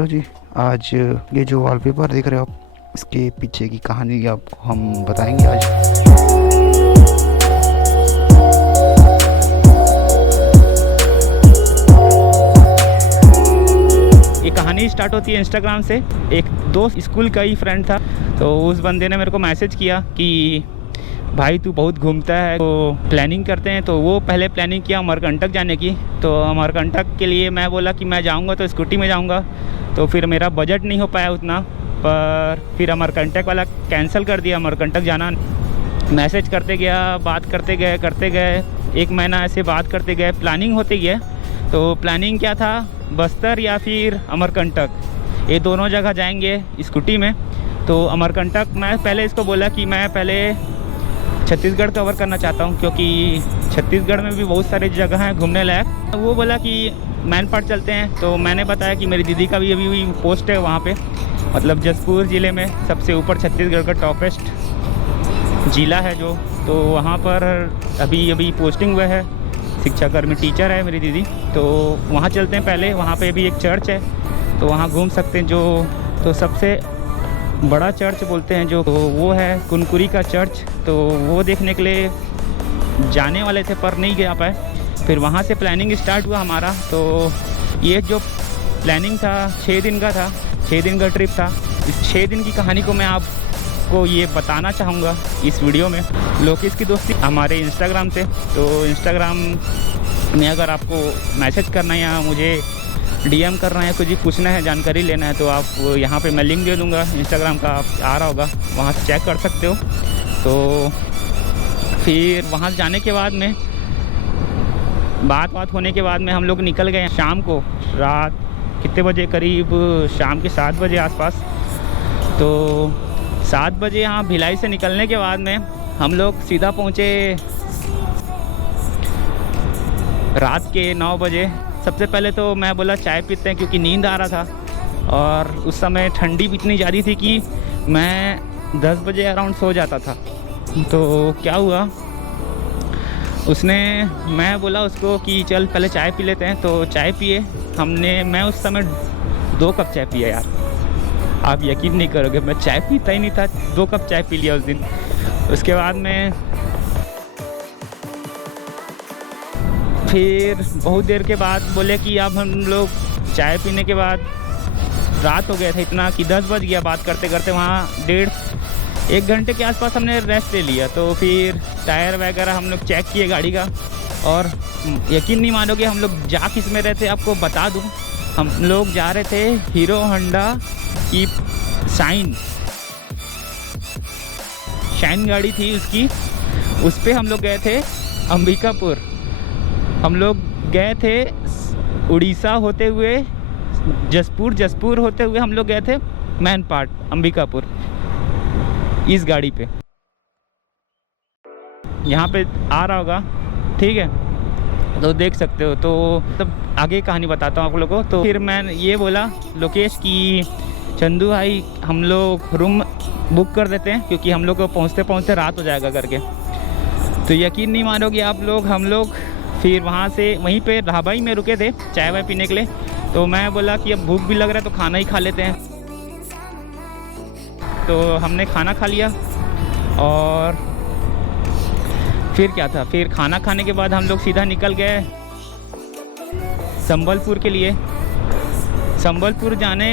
चलो जी, आज ये जो वॉलपेपर देख रहे हो आप, इसके पीछे की कहानी आपको हम बताएंगे आज। ये कहानी स्टार्ट होती है इंस्टाग्राम से। एक दोस्त स्कूल का ही फ्रेंड था, तो उस बंदे ने मेरे को मैसेज किया कि भाई तू बहुत घूमता है, तो प्लानिंग करते हैं। तो वो पहले प्लानिंग किया अमरकंटक जाने की। तो अमरकंटक के लिए मैं बोला कि मैं जाऊंगा तो स्कूटी में जाऊंगा, तो फिर मेरा बजट नहीं हो पाया उतना, पर फिर अमरकंटक वाला कैंसिल कर दिया अमरकंटक जाना। मैसेज करते गया, बात करते गए, एक महीना ऐसे बात करते गए, प्लानिंग होते गए। तो प्लानिंग क्या था, बस्तर या फिर अमरकंटक, ये दोनों जगह जाएंगे स्कूटी में। तो अमरकंटक मैं पहले इसको बोला कि मैं पहले छत्तीसगढ़ कवर करना चाहता हूँ, क्योंकि छत्तीसगढ़ में भी बहुत सारी जगह हैं घूमने लायक। वो बोला कि मैनपाट चलते हैं। तो मैंने बताया कि मेरी दीदी का भी अभी पोस्ट है वहाँ पे, मतलब जसपुर ज़िले में सबसे ऊपर छत्तीसगढ़ का टॉपेस्ट ज़िला है जो, तो वहाँ पर अभी पोस्टिंग हुआ है, शिक्षाकर्मी टीचर है मेरी दीदी। तो वहाँ चलते हैं पहले, वहाँ पे भी एक चर्च है तो वहाँ घूम सकते हैं। जो तो सबसे बड़ा चर्च बोलते हैं जो, तो वो है कुनकुरी का चर्च। तो वो देखने के लिए जाने वाले थे पर नहीं गया पाए। फिर वहाँ से प्लानिंग स्टार्ट हुआ हमारा। तो ये जो प्लानिंग था 6 दिन का था, 6 दिन का ट्रिप था। इस 6 दिन की कहानी को मैं आपको ये बताना चाहूँगा इस वीडियो में। लोकेश की दोस्ती हमारे इंस्टाग्राम से, तो इंस्टाग्राम में अगर आपको मैसेज करना है या मुझे डीएम करना है, कुछ भी पूछना है, जानकारी लेना है, तो आप यहाँ पे मैं लिंक दे दूँगा इंस्टाग्राम का, आप आ रहा होगा वहाँ से चेक कर सकते हो। तो फिर वहाँ जाने के बाद में बात होने के बाद में हम लोग निकल गए शाम को, रात कितने बजे, करीब शाम के 7 बजे आसपास। तो 7 बजे यहाँ भिलाई से निकलने के बाद में हम लोग सीधा पहुँचे रात के 9 बजे। सबसे पहले तो मैं बोला चाय पीते हैं, क्योंकि नींद आ रहा था और उस समय ठंडी भी इतनी ज़्यादा थी कि मैं 10 बजे अराउंड सो जाता था। तो क्या हुआ, मैं बोला उसको कि चल पहले चाय पी लेते हैं। तो चाय पिए हमने, मैं उस समय 2 कप चाय पिया यार, आप यकीन नहीं करोगे, मैं चाय पीता ही नहीं था, 2 कप चाय पी लिया उस दिन। उसके बाद में फिर बहुत देर के बाद बोले कि अब हम लोग चाय पीने के बाद रात हो गया था इतना कि 10 बज गया बात करते करते। वहाँ 1.5 घंटे के आसपास हमने रेस्ट ले लिया। तो फिर टायर वगैरह हम लोग चेक किए गाड़ी का, और यकीन नहीं मानोगे हम लोग जा किस में रहे थे, आपको बता दूं, हम लोग जा रहे थे हीरो होंडा की शाइन गाड़ी थी उसकी, उस पर हम लोग गए थे अंबिकापुर। हम लोग गए थे उड़ीसा होते हुए जसपुर होते हुए हम लोग गए थे मैनपाट अंबिकापुर इस गाड़ी पे। यहाँ पे आ रहा होगा, ठीक है, तो देख सकते हो। तो तब आगे कहानी बताता हूँ आप लोगों को। तो फिर मैं ये बोला लोकेश की चंदू भाई हम लोग रूम बुक कर देते हैं, क्योंकि हम लोग को पहुँचते पहुँचते रात हो जाएगा करके। तो यकीन नहीं मानोगे आप लोग, हम लोग फिर वहाँ से वहीं पे ढाबा ही में रुके थे चाय वाय पीने के लिए। तो मैं बोला कि अब भूख भी लग रहा है तो खाना ही खा लेते हैं। तो हमने खाना खा लिया, और फिर क्या था, फिर खाना खाने के बाद हम लोग सीधा निकल गए संबलपुर के लिए। संबलपुर जाने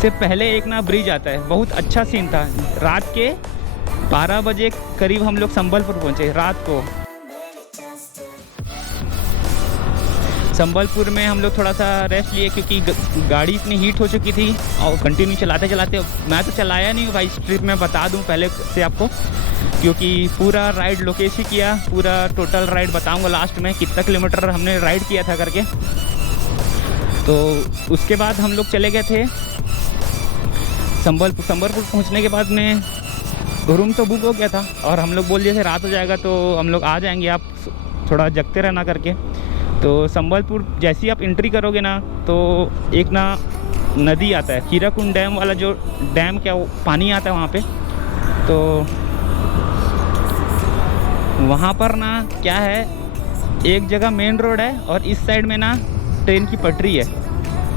से पहले एक ना ब्रिज आता है, बहुत अच्छा सीन था। रात के 12 बजे करीब हम लोग संबलपुर पहुँचे रात को। संबलपुर में हम लोग थोड़ा सा रेस्ट लिए, क्योंकि गाड़ी इतनी हीट हो चुकी थी और कंटिन्यू चलाते मैं तो चलाया नहीं भाई इस ट्रिप में, बता दूं पहले से आपको, क्योंकि पूरा राइड लोकेश ही किया, पूरा टोटल राइड बताऊंगा लास्ट में कितना किलोमीटर हमने राइड किया था करके। तो उसके बाद हम लोग चले गए थे संबलपुर पहुँचने के बाद में रूम तो बुक हो गया था, और हम लोग बोल दिए थे रात हो जाएगा तो हम लोग आ जाएंगे, आप थोड़ा जगते रहना करके। तो संबलपुर जैसे ही आप एंट्री करोगे ना, तो एक ना नदी आता है, हीराकुंड डैम वाला जो डैम क्या पानी आता है वहाँ पे। तो वहाँ पर ना क्या है, एक जगह मेन रोड है और इस साइड में ना ट्रेन की पटरी है,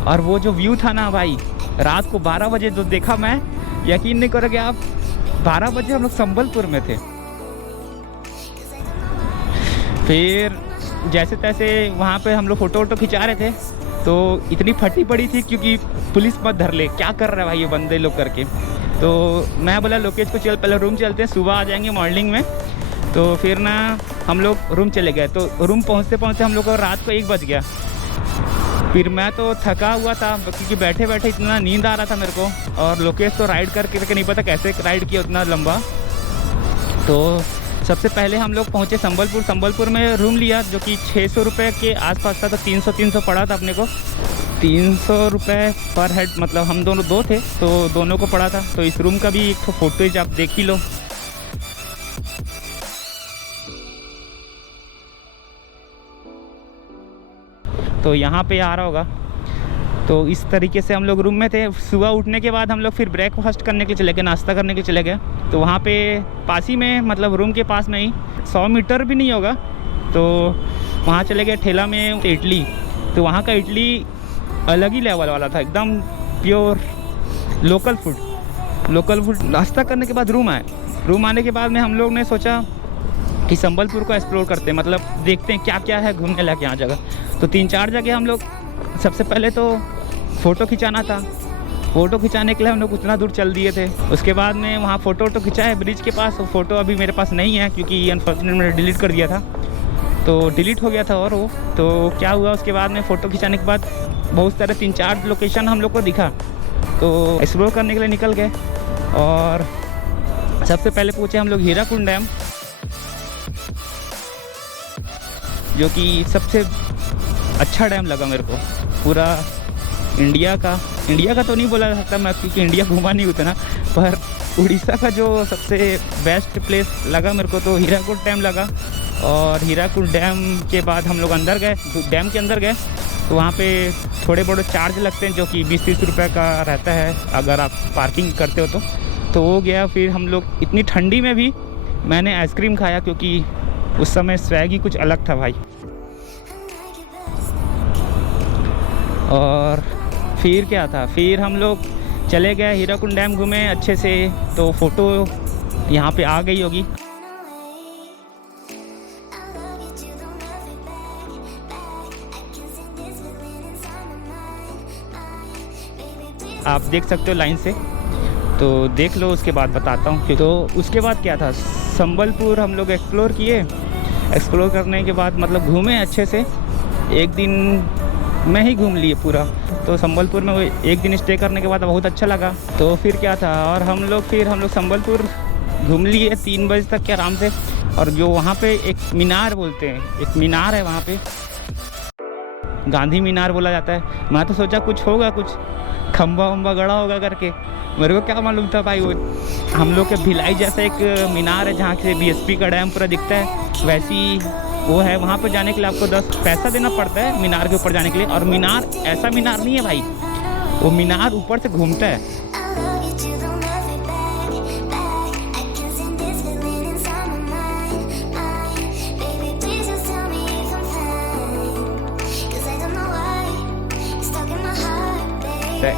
और वो जो व्यू था ना भाई, रात को 12 बजे जो देखा मैं, यकीन नहीं करोगे आप, 12 बजे हम लोग संबलपुर में थे। फिर जैसे तैसे वहाँ पे हम लोग फ़ोटो वोटो खिंचा रहे थे, तो इतनी फटी पड़ी थी क्योंकि पुलिस मत धर ले, क्या कर रहा है भाई ये बंदे लोग करके। तो मैं बोला लोकेश को चल पहले रूम चलते हैं, सुबह आ जाएंगे मॉर्निंग में। तो फिर ना हम लोग रूम चले गए। तो रूम पहुँचते पहुँचते हम लोग को रात को 1 बज गया। फिर मैं तो थका हुआ था क्योंकि बैठे बैठे इतना नींद आ रहा था मेरे को, और लोकेश तो राइड करके नहीं पता कैसे राइड किया उतना लंबा। तो सबसे पहले हम लोग पहुँचे संबलपुर। संबलपुर में रूम लिया जो कि 600 रुपये के आसपास था, तो 300 पड़ा था अपने को, 300 रुपये पर हेड, मतलब हम दोनों दो थे तो दोनों को पड़ा था। तो इस रूम का भी एक फोटोज आप देख ही लो। तो यहाँ पे आ रहा होगा। तो इस तरीके से हम लोग रूम में थे। सुबह उठने के बाद हम लोग फिर ब्रेकफास्ट करने के लिए चले गए, नाश्ता करने के लिए चले गए। तो वहाँ पे पास ही में, मतलब रूम के पास में ही 100 मीटर भी नहीं होगा, तो वहाँ चले गए ठेला में इडली। तो वहाँ का इडली अलग ही लेवल वाला था, एकदम प्योर लोकल फूड। नाश्ता करने के बाद रूम आए। रूम आने के बाद में हम लोग ने सोचा कि संबलपुर को एक्सप्लोर करते हैं, मतलब देखते हैं क्या क्या है घूमने लायक यहाँ जगह। तो 3-4 जगह हम लोग, सबसे पहले तो फ़ोटो खिंचाना था। फ़ोटो खिंचाने के लिए हम लोग उतना दूर चल दिए थे। उसके बाद में वहाँ फ़ोटो खिंचाए ब्रिज के पास। फ़ोटो अभी मेरे पास नहीं है क्योंकि अनफॉर्चुनेट मैंने डिलीट कर दिया था, तो डिलीट हो गया था। और वो तो क्या हुआ, उसके बाद में फ़ोटो खिंचाने के बाद बहुत सारे 3-4 लोकेशन हम लोग को दिखा, तो एक्सप्लोर करने के लिए निकल गए। और सबसे पहले पहुँचे हम लोग हीराकुंड डैम, जो कि सबसे अच्छा डैम लगा मेरे को पूरा इंडिया का तो नहीं बोला जा सकता मैं क्योंकि इंडिया घूमा नहीं उतना, पर उड़ीसा का जो सबसे बेस्ट प्लेस लगा मेरे को तो हीराकुंड डैम लगा। और हीराकुंड डैम के बाद हम लोग अंदर गए, डैम के अंदर गए। तो वहाँ पे थोड़े बड़े चार्ज लगते हैं जो कि 20-30 रुपये का रहता है अगर आप पार्किंग करते हो तो वो गया। फिर हम लोग इतनी ठंडी में भी मैंने आइसक्रीम खाया क्योंकि उस समय स्वैग ही कुछ अलग था भाई। और फिर क्या था, फिर हम लोग चले गए हीराकुंड डैम, घूमे अच्छे से। तो फ़ोटो यहाँ पे आ गई होगी, आप देख सकते हो लाइन से, तो देख लो उसके बाद बताता हूँ। तो उसके बाद क्या था, संबलपुर हम लोग एक्सप्लोर किए। एक्सप्लोर करने के बाद मतलब घूमे अच्छे से, एक दिन मैं ही घूम लिए पूरा। तो संबलपुर में एक दिन स्टे करने के बाद बहुत अच्छा लगा। तो फिर क्या था, और हम लोग संबलपुर घूम लिए 3 बजे तक के आराम से। और जो वहाँ पे एक मीनार बोलते हैं, एक मीनार है वहाँ पे, गांधी मीनार बोला जाता है। मैं तो सोचा कुछ होगा, कुछ खंबा वम्बा गड़ा होगा करके, मेरे को क्या मालूम था भाई वो हम लोग के भिलाई जैसा एक मीनार है जहाँ से बीएसपी का डैम पूरा दिखता है, वैसी वो है। वहाँ पर जाने के लिए आपको 10 पैसा देना पड़ता है मीनार के ऊपर जाने के लिए। और मीनार ऐसा मीनार नहीं है भाई, वो मीनार ऊपर से घूमता है।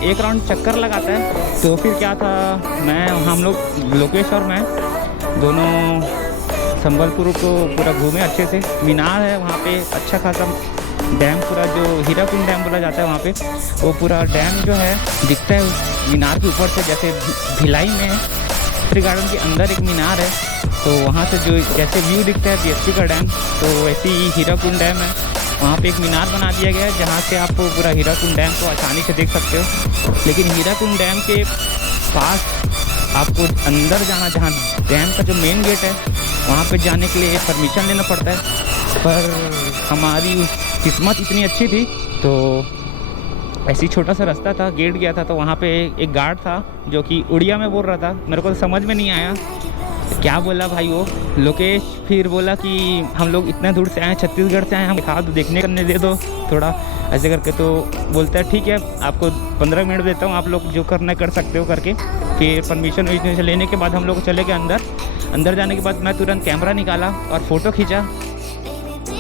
एक राउंड चक्कर लगाता है। तो फिर क्या था, हम लोग लोकेश और मैं दोनों संबलपुर को पूरा घूमे अच्छे से। मीनार है वहाँ पे अच्छा खासा, डैम पूरा जो हीराकुंड डैम बोला जाता है वहाँ पे, वो पूरा डैम जो है दिखता है मीनार के ऊपर से। जैसे भिलाई में ट्री गार्डन के अंदर एक मीनार है, तो वहाँ से जो जैसे व्यू दिखता है बीएसपी का डैम, तो वैसे ही हीराकुंड डैम है, वहाँ पे एक मीनार बना दिया गया है जहाँ से आप पूरा हीराकुंड डैम को आसानी से देख सकते हो। लेकिन हीराकुंड डैम के पास आपको अंदर जाना, जहाँ डैम का जो मेन गेट है वहाँ पे जाने के लिए परमिशन लेना पड़ता है। पर हमारी किस्मत इतनी अच्छी थी, तो ऐसी छोटा सा रास्ता था, गेट गया था, तो वहाँ पे एक गार्ड था जो कि उड़िया में बोल रहा था। मेरे को तो समझ में नहीं आया क्या बोला भाई वो लोकेश। फिर बोला कि हम लोग इतना दूर से आए, छत्तीसगढ़ से आए, हम दिखा दो, देखने करने दे दो थोड़ा ऐसे करके। तो बोलता है ठीक है, आपको 15 मिनट देता हूँ, आप लोग जो करना कर सकते हो करके। फिर परमिशन लेने के बाद हम लोग चले गए अंदर जाने के बाद मैं तुरंत कैमरा निकाला और फ़ोटो खींचा।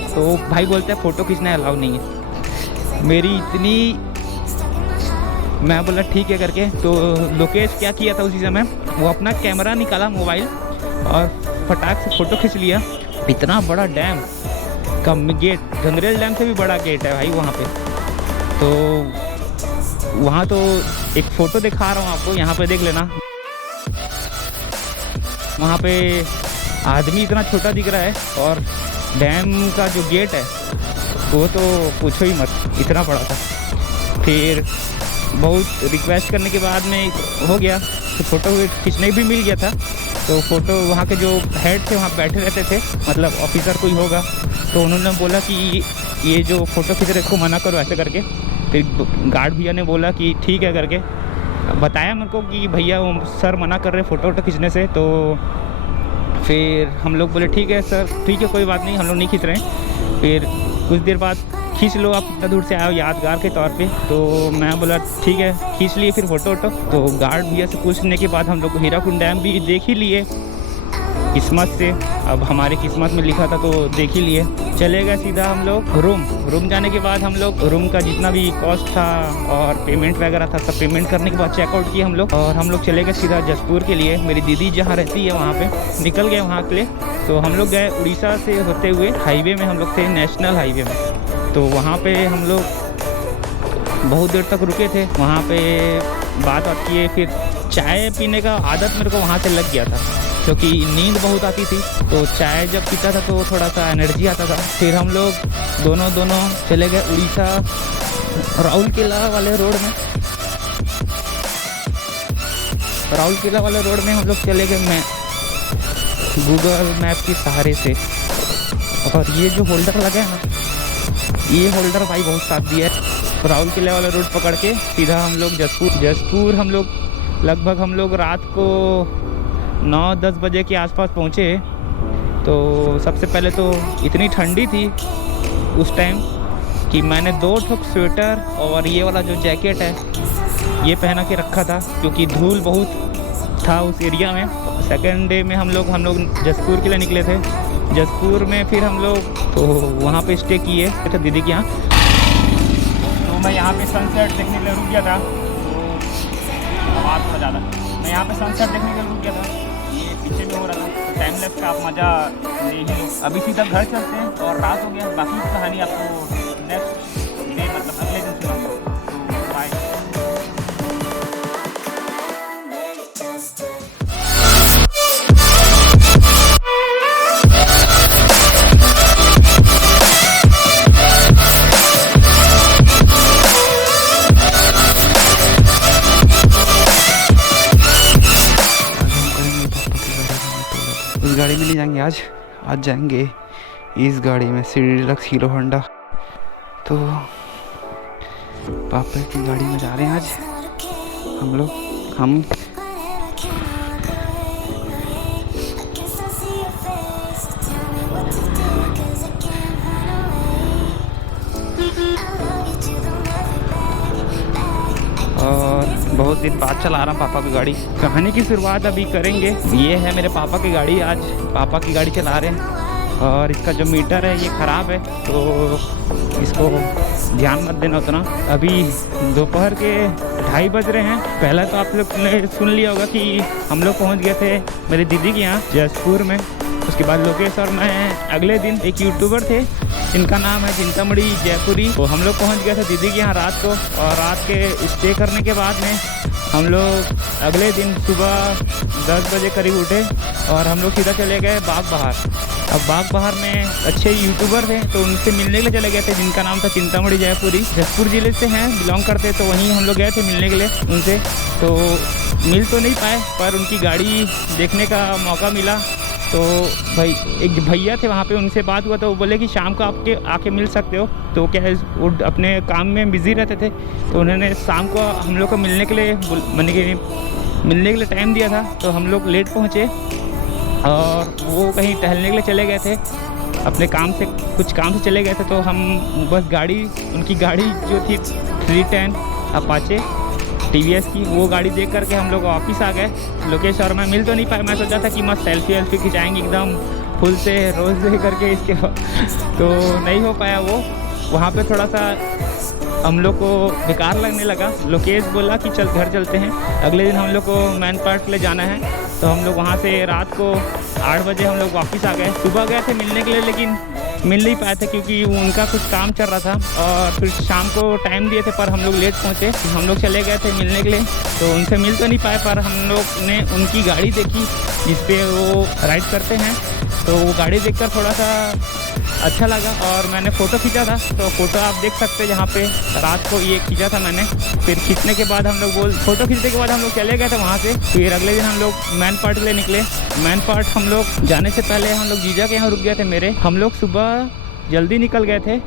तो भाई बोलता है फ़ोटो खींचना अलाउ नहीं है। मेरी इतनी मैं बोला ठीक है करके। तो लोकेश क्या किया था उसी समय, वो अपना कैमरा निकाला मोबाइल और फटाक से फ़ोटो खींच लिया। इतना बड़ा डैम का गेट, गंगरेल डैम से भी बड़ा गेट है भाई वहाँ पे। तो वहाँ तो एक फ़ोटो दिखा रहा हूँ आपको, यहाँ पे देख लेना। वहाँ पे आदमी इतना छोटा दिख रहा है और डैम का जो गेट है वो तो पूछो ही मत, इतना बड़ा था। फिर बहुत रिक्वेस्ट करने के बाद में हो गया, तो फ़ोटो खींचने भी मिल गया था। तो फ़ोटो वहाँ के जो हेड थे वहाँ बैठे रहते थे, मतलब ऑफिसर कोई होगा, तो उन्होंने बोला कि ये जो फ़ोटो खींच रहे इसको मना करो ऐसे करके। फिर गार्ड भैया ने बोला कि ठीक है करके, बताया मेरे को कि भैया वो सर मना कर रहे फ़ोटो वोटो खींचने से। तो फिर हम लोग बोले ठीक है सर, ठीक है कोई बात नहीं, हम लोग नहीं खींच रहे हैं। फिर कुछ देर बाद खींच लो, आप इतना दूर से आए हो यादगार के तौर पे। तो मैं बोला ठीक है, खींच लिए फिर फ़ोटो वोटो। तो गार्ड भैया से पूछने के बाद हम लोग हीराकुंड डैम भी देख ही लिए किस्मत से। अब हमारे किस्मत में लिखा था तो देख ही लिए। चले गए सीधा हम लोग रूम जाने के बाद हम लोग रूम का जितना भी कॉस्ट था और पेमेंट वगैरह था सब पेमेंट करने के बाद चेकआउट किए हम लोग, और हम लोग चले गए सीधा जसपुर के लिए। मेरी दीदी जहाँ रहती है वहाँ पे निकल गए वहाँ के लिए। तो हम लोग गए उड़ीसा से होते हुए, हाईवे में हम लोग थे, नेशनल हाईवे में। तो वहाँ पे हम लोग बहुत देर तक रुके थे, वहाँ पे बात किए। फिर चाय पीने का आदत मेरे को वहाँ से लग गया था, क्योंकि नींद बहुत आती थी। तो चाय जब पीता था तो थोड़ा सा एनर्जी आता था। फिर हम लोग दोनों चले गए उड़ीसा, राउरकेला वाले रोड में। राउरकेला वाले रोड में हम लोग चले गए, मैं गूगल मैप के सहारे से। और ये जो होल्डर लगा है ना, ये होल्डर भाई बहुत साथ दिया है। राउरकेला वाला रोड पकड़ के सीधा हम लोग जसपुर हम लोग लगभग हम लोग रात को 9-10 बजे के आसपास पहुँचे। तो सबसे पहले तो इतनी ठंडी थी उस टाइम कि मैंने 2 ठोक स्वेटर और ये वाला जो जैकेट है ये पहना के रखा था, क्योंकि धूल बहुत था उस एरिया में। सेकेंड डे में हम लोग जसपुर के लिए निकले थे। जसपुर में फिर हम लोग तो वहाँ पे स्टे किए थे दीदी के यहाँ। तो मैं यहाँ पे सनसेट देखने के लिए रुक गया था। तो आवाज़ थोड़ा ज़्यादा, मैं यहाँ पे सनसेट देखने के लिए रुक गया था। ये पीछे में हो रहा था, तो टाइम लैप्स का आप मज़ा ले ही लो। अभी सीधा घर चलते हैं और रात हो गया। बाकी की कहानी आपको नेक्स्ट डे मतलब अगले दिन सुनाऊंगा। तो बाय। उस गाड़ी में नहीं जाएंगे आज जाएंगे इस गाड़ी में, सीडी डिलक्स हीरो होंडा। तो पापा की गाड़ी में जा रहे हैं आज हम लोग। और बहुत दिन बाद चला रहा हूँ पापा की गाड़ी। कहानी की शुरुआत अभी करेंगे। ये है मेरे पापा की गाड़ी, आज पापा की गाड़ी चला रहे हैं। और इसका जो मीटर है ये ख़राब है, तो इसको ध्यान मत देना उतना। अभी दोपहर के 2:30 बज रहे हैं। पहले तो आप लोग ने सुन लिया होगा कि हम लोग पहुँच गए थे मेरी दीदी के यहाँ जसपुर में। उसके बाद लोकेश और मैं अगले दिन, एक यूट्यूबर थे जिनका नाम है चिंतामढ़ी जयपुरी, तो हम लोग पहुंच गए थे दीदी के यहाँ रात को। और रात के स्टे करने के बाद में हम लोग अगले दिन सुबह 10 बजे करीब उठे और हम लोग सीधा चले गए बाग बहार। अब बाग बहार में अच्छे यूट्यूबर थे तो उनसे मिलने के लिए चले गए थे, जिनका नाम था चिंतामढ़ी जयपुरी। जसपुर ज़िले से हैं, बिलोंग करते, तो वहीं हम लोग गए थे मिलने के लिए उनसे। तो मिल तो नहीं पाए पर उनकी गाड़ी देखने का मौका मिला। तो भाई एक भैया थे वहाँ पे, उनसे बात हुआ तो वो बोले कि शाम को आपके आके मिल सकते हो। तो क्या है, वो अपने काम में बिज़ी रहते थे, तो उन्होंने शाम को हम लोग को मिलने के लिए टाइम दिया था। तो हम लोग लेट पहुँचे और वो कहीं टहलने के लिए चले गए थे, अपने काम से कुछ काम से चले गए थे। तो हम बस उनकी गाड़ी जो थी 310 अपाचे TVS की, वो गाड़ी देख करके हम लोग ऑफिस आ गए। लोकेश और मैं मिल तो नहीं पाए। मैं सोचा था कि मस्त सेल्फी खिंचाएंगे एकदम फुल से रोज़ दे करके, इसके तो नहीं हो पाया वो। वहाँ पे थोड़ा सा हम लोग को बेकार लगने लगा। लोकेश बोला कि चल घर चलते हैं। अगले दिन हम लोग को मैन पार्क के लिए जाना है, तो हम लोग वहाँ से रात को 8 बजे हम लोग वापस आ गए। सुबह गए थे मिलने के लिए, लेकिन मिल नहीं पाए थे क्योंकि उनका कुछ काम चल रहा था, और फिर शाम को टाइम दिए थे पर हम लोग लेट पहुँचे। हम लोग चले गए थे मिलने के लिए, तो उनसे मिल तो नहीं पाए, पर हम लोग ने उनकी गाड़ी देखी जिस पे वो राइड करते हैं। तो वो गाड़ी देखकर थोड़ा सा अच्छा लगा और मैंने फ़ोटो खींचा था। तो फ़ोटो आप देख सकते हैं, जहाँ पे रात को ये खींचा था मैंने। फिर खींचने के बाद हम लोग फ़ोटो खींचने के बाद हम लोग चले गए थे वहाँ से। फिर अगले दिन हम लोग मैन पार्क के लिए निकले। मैन पार्क हम लोग जाने से पहले हम लोग जीजा के यहाँ रुक गए थे मेरे। हम लोग सुबह जल्दी निकल गए थे।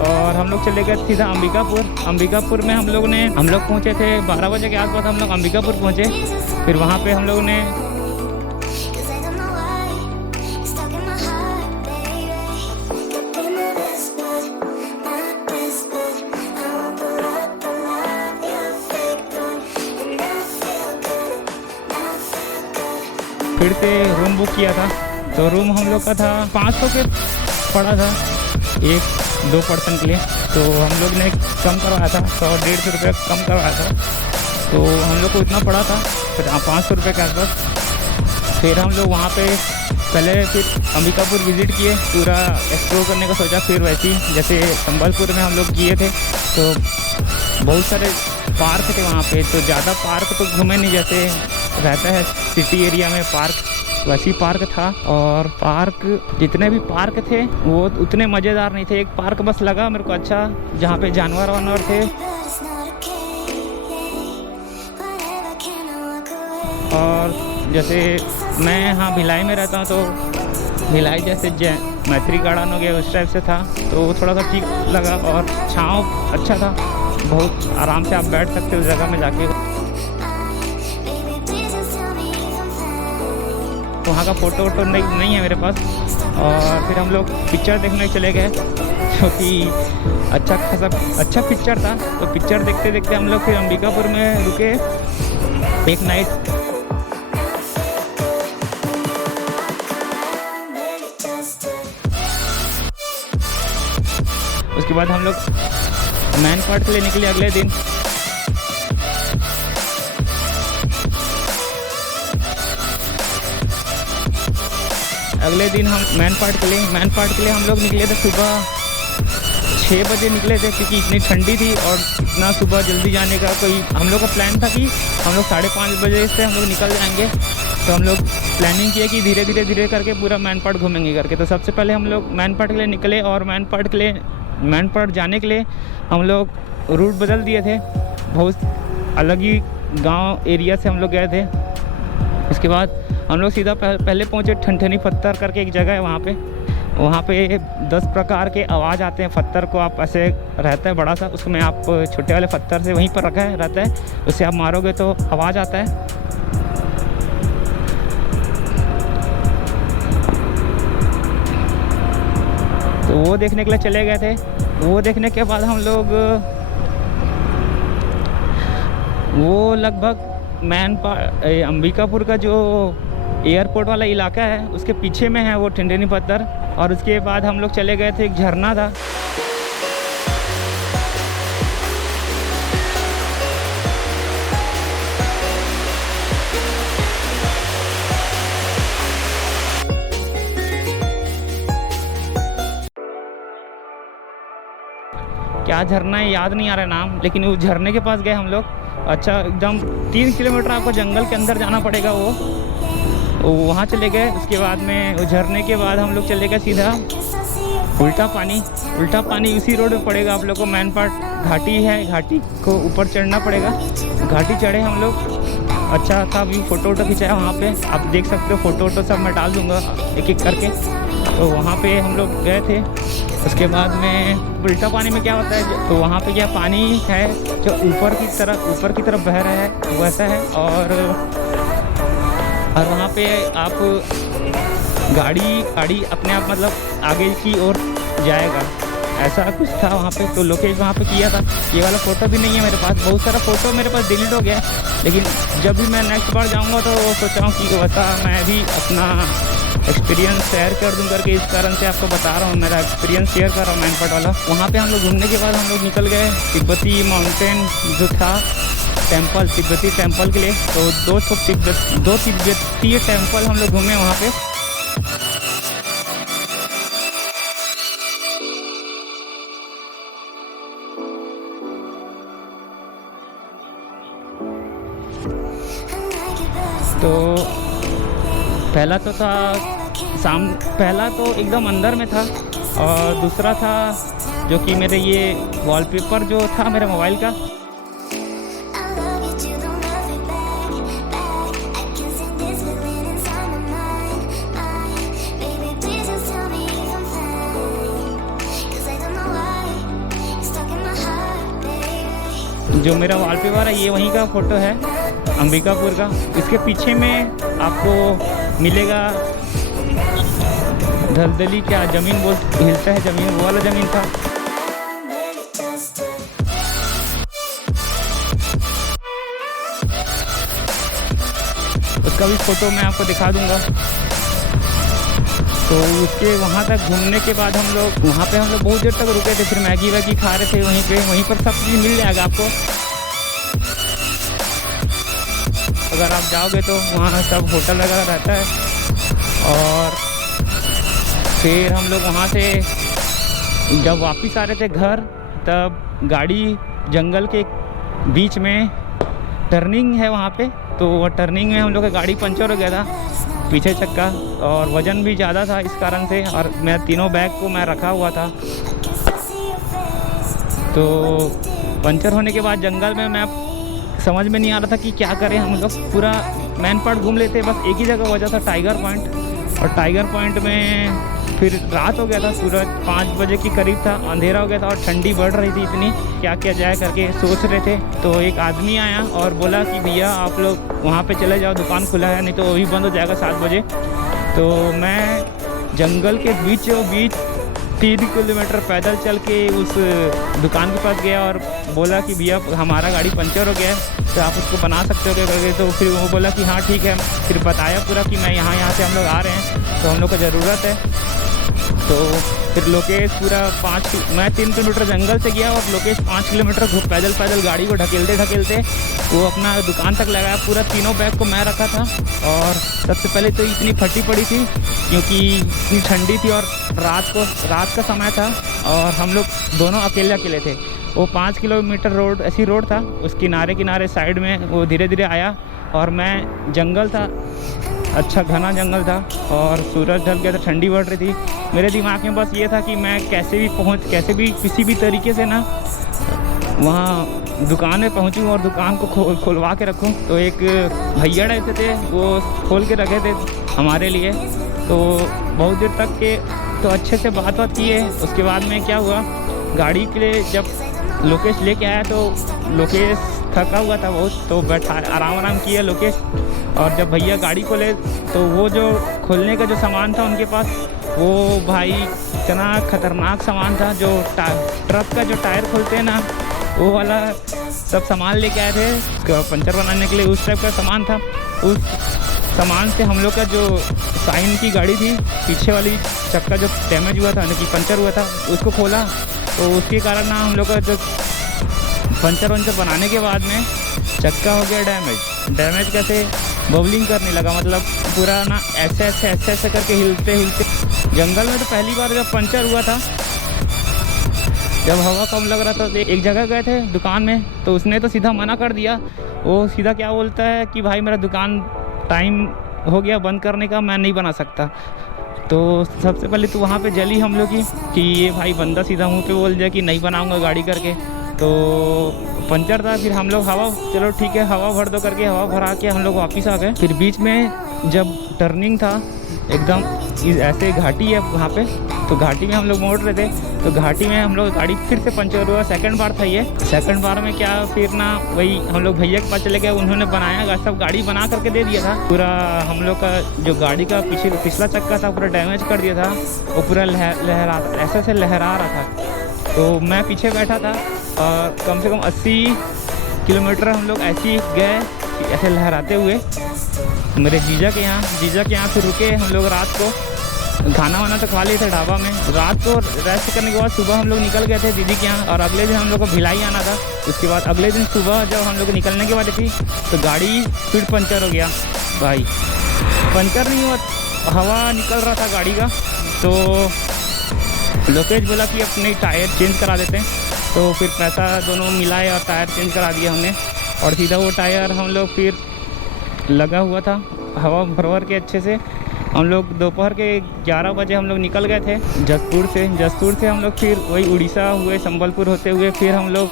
और हम लोग चले गए सीधा अंबिकापुर। अंबिकापुर में हम लोग पहुंचे थे 12 बजे के आसपास। हम लोग अंबिकापुर पहुंचे। फिर वहां पे हम लोग ने फिर से रूम बुक किया था। तो रूम हम लोग का था 500 के पड़ा था 1-2 पर्सन के लिए। तो हम लोग ने कम करवाया था, 100-150 रुपये कम करवाया था। तो हम लोग को इतना पड़ा था, फिर 500 रुपये के आसपास। फिर हम लोग वहाँ पे पहले फिर अंबिकापुर विज़िट किए, पूरा एक्सप्लोर करने का सोचा। फिर वैसे जैसे संबलपुर में हम लोग किए थे, तो बहुत सारे पार्क थे वहाँ पे। तो ज़्यादा पार्क तो घूमे नहीं, जैसे रहता है सिटी एरिया में पार्क, वैसी पार्क था। और पार्क जितने भी पार्क थे वो उतने मज़ेदार नहीं थे। एक पार्क बस लगा मेरे को अच्छा, जहाँ पे जानवर वानवर थे। और जैसे मैं यहाँ भिलाई में रहता हूँ, तो भिलाई जैसे मैत्री गार्डन हो गया उस टाइप से था, तो वो थोड़ा सा ठीक लगा। और छाँव अच्छा था, बहुत आराम से आप बैठ सकते हो उस जगह में जाके। वहाँ का फ़ोटो वोटो नहीं है मेरे पास। और फिर हम लोग पिक्चर देखने चले गए, क्योंकि अच्छा पिक्चर था। तो पिक्चर देखते देखते हम लोग फिर अंबिकापुर में रुके एक नाइट। उसके बाद हम लोग मैन पार्क के लिए निकले अगले दिन। अगले दिन हम मैन पार्क के लिए हम लोग निकले थे सुबह 6 बजे निकले थे, क्योंकि इतनी ठंडी थी और इतना सुबह जल्दी जाने का कोई हम लोग का प्लान था कि हम लोग 5:30 बजे से हम लोग निकल जाएंगे। तो हम लोग प्लानिंग किया कि धीरे धीरे करके पूरा मैन पार्क घूमेंगे करके। तो सबसे पहले हम लोग मैन पार्क के लिए निकले, और मैन पार्क जाने के लिए हम लोग रूट बदल दिए थे। बहुत अलग ही गाँव एरिया से हम लोग गए थे। उसके बाद हम लोग सीधा पहले पहुँचे ठनठनी पत्थर करके एक जगह है वहाँ पे 10 प्रकार के आवाज़ आते हैं। पत्थर को आप ऐसे रहता है बड़ा सा, उसमें आप छोटे वाले पत्थर से वहीं पर रखा है रहता है, उससे आप मारोगे तो आवाज़ आता है। तो वो देखने के लिए चले गए थे। वो देखने के बाद हम लोग वो लगभग अंबिकापुर का जो एयरपोर्ट वाला इलाका है उसके पीछे में है वो ठनठनी पत्थर। और उसके बाद हम लोग चले गए थे, एक झरना था। क्या झरना है याद नहीं आ रहा नाम, लेकिन उस झरने के पास गए हम लोग। अच्छा, एकदम 3 किलोमीटर आपको जंगल के अंदर जाना पड़ेगा। वो वहाँ चले गए। उसके बाद में वो झरने के बाद हम लोग चले गए सीधा उल्टा पानी उसी रोड पे पड़ेगा आप लोग को। मैन पार्क घाटी है, घाटी को ऊपर चढ़ना पड़ेगा। घाटी चढ़े हम लोग। अच्छा था व्यू, फ़ोटो खिंचाया वहाँ पे, आप देख सकते हो। फ़ोटो सब मैं डाल दूँगा एक एक करके। तो वहाँ पे हम लोग गए थे। उसके बाद में उल्टा पानी में क्या होता है, तो वहाँ पे क्या पानी है जो ऊपर की तरफ बह रहा है वैसा है। और वहाँ पे आप गाड़ी अपने आप मतलब आगे की ओर जाएगा, ऐसा कुछ था वहाँ पे। तो लोकेश वहाँ पे किया था। ये वाला फ़ोटो भी नहीं है मेरे पास, बहुत सारा फ़ोटो मेरे पास डिलीट हो गया, लेकिन जब भी मैं नेक्स्ट बार जाऊँगा तो सोचा हूँ कि वैसा मैं भी अपना एक्सपीरियंस शेयर कर दूँ करके, इस कारण से आपको बता रहा हूँ, मेरा एक्सपीरियंस शेयर कर रहा हूँ मैनपाट वाला। वहाँ पे हम लोग घूमने के बाद हम लोग निकल गए तिब्बती माउंटेन जो था टेम्पल, तिब्बती टेम्पल के लिए। तो दो तिब्बतीय टेम्पल हम लोग घूमे वहाँ पे। तो पहला तो एकदम अंदर में था, और दूसरा था जो कि मेरे ये वॉलपेपर जो था मेरे मोबाइल का, जो मेरा वॉलपेपर है ये वहीं का फ़ोटो है अंबिकापुर का। इसके पीछे में आपको मिलेगा दलदली, क्या ज़मीन बोल हिलता है ज़मीन, वो वाला ज़मीन था। उसका भी फ़ोटो मैं आपको दिखा दूंगा। तो उसके वहाँ तक घूमने के बाद हम लोग बहुत देर तक रुके थे, फिर मैगी वैगी खा रहे थे वहीं पर सब चीज़ मिल जाएगा आपको। अगर आप जाओगे तो वहाँ सब होटल वगैरह रहता है। और फिर हम लोग वहाँ से जब वापस आ रहे थे घर, तब गाड़ी जंगल के बीच में टर्निंग है वहाँ पे, तो वो टर्निंग में हम लोग का गाड़ी पंचर हो गया था पीछे चक्का, और वज़न भी ज़्यादा था इस कारण से, और मैं तीनों बैग को मैं रखा हुआ था। तो पंचर होने के बाद जंगल में मैं समझ में नहीं आ रहा था कि क्या करें। हम लोग पूरा मैनपाट घूम लेते, बस एक ही जगह वजह था टाइगर पॉइंट, और टाइगर पॉइंट में फिर रात हो गया था, सूरज 5 बजे के करीब था, अंधेरा हो गया था और ठंडी बढ़ रही थी इतनी, क्या किया जाए करके सोच रहे थे। तो एक आदमी आया और बोला कि भैया आप लोग वहाँ पे चले जाओ, दुकान खुला है, नहीं तो वो भी बंद हो जाएगा 7 बजे। तो मैं जंगल के बीचों बीच 3 किलोमीटर पैदल चल के उस दुकान के पास गया और बोला कि भैया हमारा गाड़ी पंचर हो गया है, तो आप उसको बना सकते हो क्या करके। तो फिर वो बोला कि हाँ ठीक है। फिर बताया पूरा कि मैं यहाँ से हम लोग आ रहे हैं, तो हम लोग को ज़रूरत है। तो फिर लोकेश पूरा मैं 3 किलोमीटर जंगल से गया और लोकेश 5 किलोमीटर पैदल गाड़ी को ढकेलते वो अपना दुकान तक लगाया। पूरा तीनों बैग को मैं रखा था, और सबसे पहले तो इतनी फटी पड़ी थी क्योंकि इतनी ठंडी थी और रात का समय था, और हम लोग दोनों अकेले थे। वो 5 किलोमीटर रोड ऐसी रोड था, उस किनारे साइड में वो धीरे धीरे आया, और मैं जंगल था, अच्छा घना जंगल था, और सूरज ढल गया था, ठंडी बढ़ रही थी। मेरे दिमाग में बस ये था कि मैं कैसे भी किसी भी तरीके से ना वहाँ दुकान में पहुँचूँ और दुकान को खोलवा के रखूँ। तो एक भैया रहते थे, वो खोल के रखे थे हमारे लिए। तो बहुत देर तक के तो अच्छे से बात किए। उसके बाद में क्या हुआ, गाड़ी के लिए जब लोकेश लेके आया तो लोकेश थका हुआ था बहुत, तो बैठा आराम किया लोकेश। और जब भैया गाड़ी को ले तो वो जो खोलने का जो सामान था उनके पास, वो भाई इतना ख़तरनाक सामान था, जो ट्रक का जो टायर खोलते हैं ना, वो वाला सब सामान लेके आए थे पंचर बनाने के लिए। उस टाइप का सामान था। उस सामान से हम लोग का जो साइन की गाड़ी थी, पीछे वाली चक्का जो डैमेज हुआ था, यानी कि पंचर हुआ था, उसको खोला। तो उसके कारण ना हम लोग का जो पंचर बनाने के बाद में चक्का हो गया डैमेज कैसे बबलिंग करने लगा, मतलब पूरा ना ऐसे करके हिलते जंगल में। तो पहली बार जब पंचर हुआ था, जब हवा कम लग रहा था, तो एक जगह गए थे दुकान में, तो उसने तो सीधा मना कर दिया। वो सीधा क्या बोलता है कि भाई मेरा दुकान टाइम हो गया बंद करने का, मैं नहीं बना सकता। तो सबसे पहले तो वहाँ पे जली हम लोग की कि ये भाई बंदा सीधा मुंह पे बोल दिया कि नहीं बनाऊंगा गाड़ी करके। तो पंचर था, फिर हम लोग चलो ठीक है हवा भर दो करके हवा भरा के हम लोग वापस आ गए। फिर बीच में जब टर्निंग था एकदम ऐसे घाटी है वहाँ पे, तो घाटी में हम लोग मोड़ रहे थे, तो घाटी में हम लोग गाड़ी फिर से पंचर हुआ। सेकंड बार था ये। सेकंड बार में क्या फिर ना वही हम लोग भैया के पास चले गए, उन्होंने बनाया सब गाड़ी बना करके दे दिया था पूरा। हम लोग का जो गाड़ी का पिछला चक्का था पूरा डैमेज कर दिया था, वो पूरा लहरा ऐसे लहरा रहा था। तो मैं पीछे बैठा था और कम से कम 80 किलोमीटर हम लोग ऐसे ही गए ऐसे लहराते हुए मेरे जीजा के यहाँ फिर रुके हम लोग। रात को खाना वाना तो खा लिए थे ढाबा में। रात को रेस्ट करने के बाद सुबह हम लोग निकल गए थे दीदी के यहाँ, और अगले दिन हम लोग को भिलाई आना था। उसके बाद अगले दिन सुबह जब हम लोग निकलने के वाली थी तो गाड़ी फिर पंचर हो गया भाई। पंचर नहीं हुआ, हवा निकल रहा था गाड़ी का। तो लोकेश बोला कि अपने टायर चेंज करा देते हैं, तो फिर पैसा दोनों मिलाए और टायर चेंज करा दिया हमने। और सीधा वो टायर हम लोग फिर लगा हुआ था हवा भर के अच्छे से। हम लोग दोपहर के 11 बजे हम लोग निकल गए थे जसपुर से हम लोग फिर वही उड़ीसा हुए संबलपुर होते हुए फिर हम लोग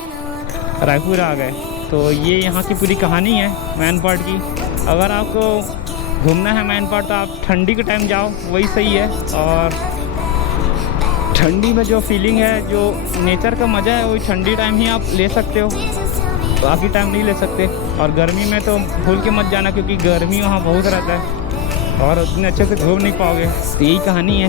रायपुर आ गए। तो ये यहाँ की पूरी कहानी है मैन पार्ट की। अगर आपको घूमना है मैन पार्ट तो आप ठंडी के टाइम जाओ, वही सही है। और ठंडी में जो फीलिंग है, जो नेचर का मज़ा है, वही ठंडी टाइम ही आप ले सकते हो, बाकी टाइम नहीं ले सकते। और गर्मी में तो भूल के मत जाना, क्योंकि गर्मी वहाँ बहुत रहता है और उतने अच्छे से घूम नहीं पाओगे। तो यही कहानी है।